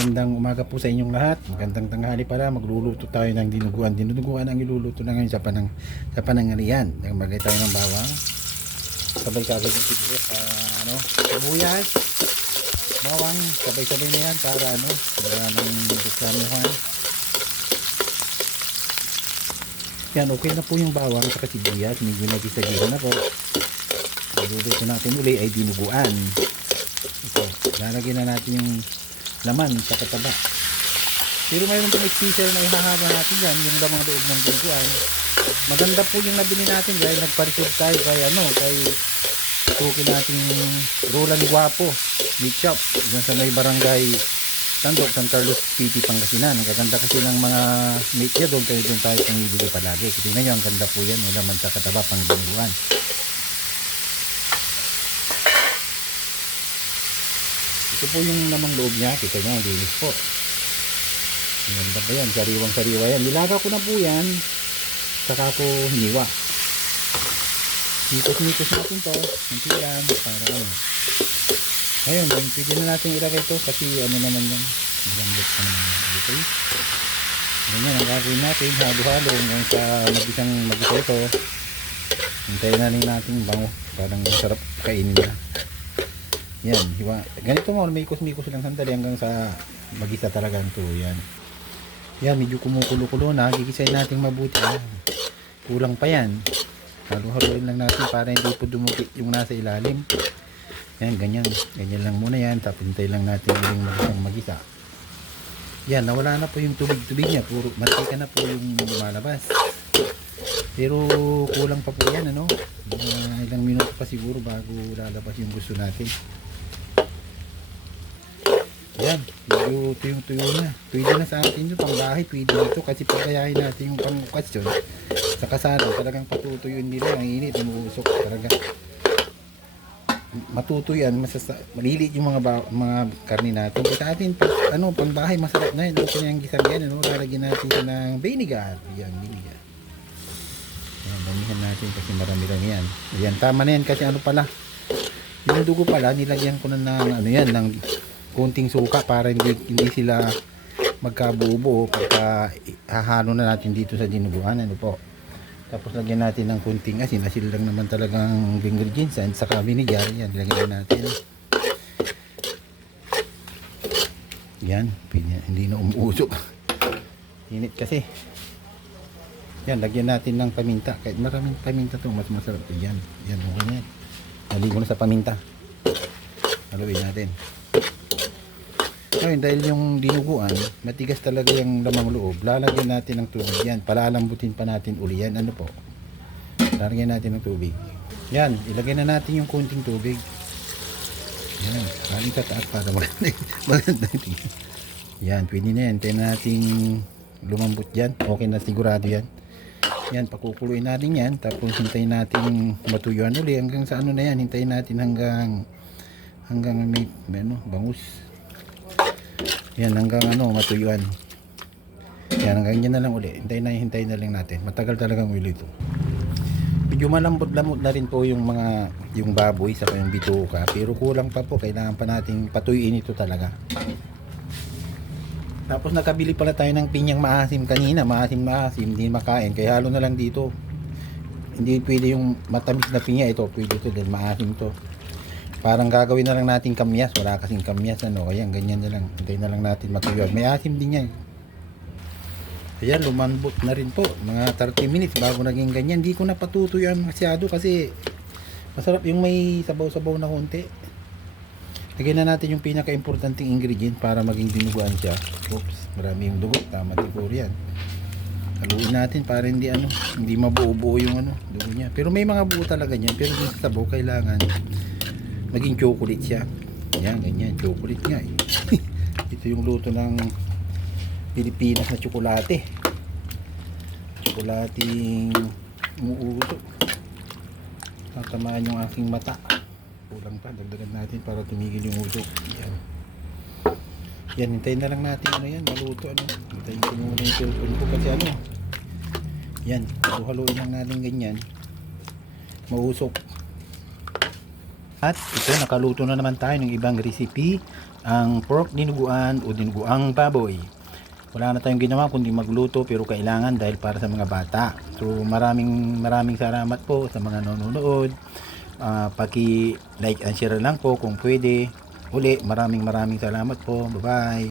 Magandang umaga po sa inyong lahat. Magandang tanghali para magluluto tayo ng dinuguan. Dinuguan ang iluluto na ngayon sa panangalian. Magay tayo ng bawang. Sabay kagad yung sibuyas sibuyas, bawang, sabay-sabay na yan para maraming reklamuhan. Yan, okay na po yung bawang sa sibuyas. Medyo nagisa-gisa na po. Iluluto natin uli ay dinuguan. Ito, lalagyan na natin yung laman sa kataba. Pero mayroon pong special na ihahaba natin dyan, yung lamang loob ng dinuguan. Maganda po yung nabili natin dahil nagparisod tayo kay tukin nating Roland Guapo meat shop dyan sa may barangay Tandok, San Carlos City, Pangasinan. Ang gaganda kasi ng mga meat niya doon, kaya doon tayo pumibili palagi. Tingnan nyo, ang ganda po yan, yung laman sa kataba pang dinuguan. Ito po yung namang loob niya, kita nyo, linis po. Ang ganda pa yan, sariwang-sariwa yan. Nilaga ko na po yan, saka ko hiniwa. Nikos-nikos natin to, hindi yan, para ayun, pwede na natin ilagay ito kasi naman yan, malambot pa naman yan. Okay? Ganyan ang gagawin natin, halo-halo ngayon sa mag-isa ito. Hintayin na rin natin bango, parang sarap kainin na. Yan, hiwa. Ganito mo, may ikos-mikos lang sandali hanggang sa mag-isa talaga ito. Yan. Yan, medyo kumukulo-kulo na. Gigisayin natin mabuti. Kulang pa yan. Halo-haloin lang natin para hindi po dumukit yung nasa ilalim. Yan, ganyan. Ganyan lang muna yan. Tapos hintay lang natin yung mag-isa. Yan, nawala na po yung tubig-tubig niya. Puro mantika na po yung lumalabas. Pero kulang pa po yan, ilang minuto pa siguro bago lalabas yung gusto natin. Yan, medyo tuyong-tuyo na. Pwede na sa atin yung pangbahay, pwede na ito kasi pagayahin natin yung pang-okasyon sa kasano. Talagang patutuyuin nila, ang init, umuusok talaga. Matutuyan, maliliit yung mga karni natin. Sa atin, pangbahay, masarap na yun. Ito yung gisang yan, lalagyan natin ng vinegar. Yan, vinegar. Yan, damihan natin kasi marami-rami yan. Yan, tama na yan kasi pala. Yung dugo pala, nilagyan ko na ng kunting suka para hindi sila magkabuo-buo pagka hahalo na natin dito sa dinuguan. Tapos lagyan natin ng kunting asin lang naman talagang ingredients and saka vinegar. Yan, lagyan natin. Yan, hindi na umuusok. Init kasi. Yan, lagyan natin ng paminta. Kahit maraming paminta to, mas masarap to. Yan, okay na yan. Naligo na sa paminta. Haluin natin. Ngayon, dahil yung dinuguan, matigas talaga yung lamang loob, lalagyan natin ng tubig yan. Palalambutin pa natin uli yan. Lalagyan natin ng tubig. Yan, ilagay na natin yung kunting tubig. Yan, galing sa taas para maganda. Yan, pwede na yan. Tayo natin lumambot dyan. Okay na sigurado yan. Yan, pakukuluin natin yan. Tapos hintayin natin matuyuan uli. Hanggang sa na yan. Hintayin natin hanggang may bangus. Yan, hanggang matuyuan. Yan, hanggang yan na lang uli. Hintayin na lang natin. Matagal talagang uli ito. Medyo malambot-lamot na rin po yung baboy sa yung bituka. Pero kulang pa po. Kailangan pa nating patuyuin ito talaga. Tapos nakabili pala tayo ng pinyang maasim kanina. Maasim, hindi makain. Kaya halo na lang dito. Hindi pwede yung matamis na pinya. Ito, pwede ito dahil maasim to. Parang gagawin na lang natin kamyas. Wala kasing kamyas. Kaya ganyan na lang. Hintayin na lang natin matuyuan. May asim din yan. Ayan, lumambot na rin po. Mga 30 minutes bago naging ganyan. Hindi ko na patutuyuan masyado kasi masarap yung may sabaw-sabaw na konti. Lagyan na natin yung pinaka-importanting ingredient para maging dinuguan siya. Oops, marami yung dugo. Tama siguro yan. Haluin natin para hindi mabuo-buo yung dugo niya. Pero may mga buo talaga niyan. Pero yung sa sabaw kailangan maging chocolate siya. Yan, ganyan. Chocolate nga eh. Ito yung luto ng Pilipinas na tsokolate. Tsokolating umuusok. Tatamaan yung aking mata. Kulang pa. Dagdagan natin para tumigil yung usok. Yan. Yan, hintayin na lang natin maluto. Hintayin ko muna yung cellphone ko kasi yan. Haluin lang natin ganyan. Mausok. At ito, nakaluto na naman tayo ng ibang recipe, ang pork dinuguan o dinuguang baboy. Wala na tayong ginawa kundi magluto pero kailangan dahil para sa mga bata. So maraming salamat po sa mga nanonood. Paki-like and share lang po kung pwede. Uli, maraming salamat po. Bye-bye.